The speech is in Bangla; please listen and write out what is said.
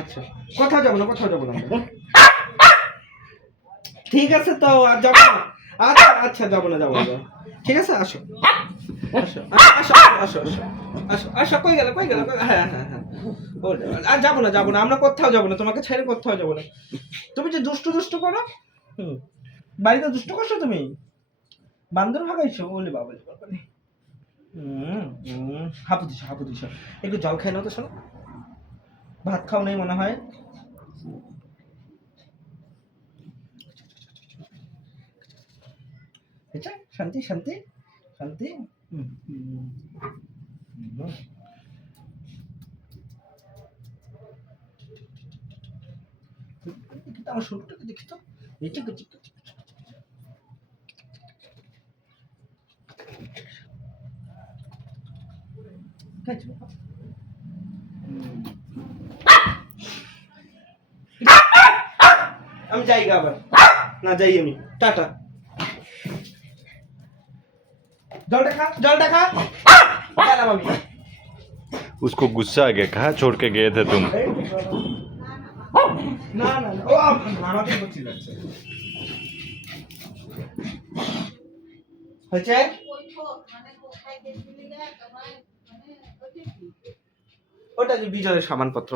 আচ্ছা, কোথাও যাবো না, কোথাও যাবো না আমরা। ঠিক আছে তো, আর যাবো না। আচ্ছা আচ্ছা, যাবো না, যাবো না, যাবো না। ঠিক আছে, আসো আসো আসো আসো আসো আসো আসো, কই গেল, কই গেল? হ্যাঁ হ্যাঁ হ্যাঁ, আর যাবো না, যাবো না, আমরা কোথাও যাবো না, তোমাকে ছেড়ে কোথাও যাবো না। তুমি যে দুষ্টু দুষ্টু করো, বাড়িতে দুষ্টু করছো তুমি, বান্দর ভাগাইছো, বলে বাবা বাবা। হাঁপু দিছো, হাঁপু দিছো। একটু জল খাই নাও তো, শোনো। ভাত খাও নেই মনে হয়। আচ্ছা, শান্তি শান্তি শান্তি। আমার শুরুটাকে দেখি তো, এইটা আমি যাই আবার, না যাই আমি, টাটা। জলটা খা, জলটা খা, গেলাম আমি। उसको गुस्सा आ गया, कहाँ छोड़ के गए थे तुम? না না না, ও আমাকে করছি লাগছে। হয়েছে, ওটা যে বিজয়ের সামানপত্র।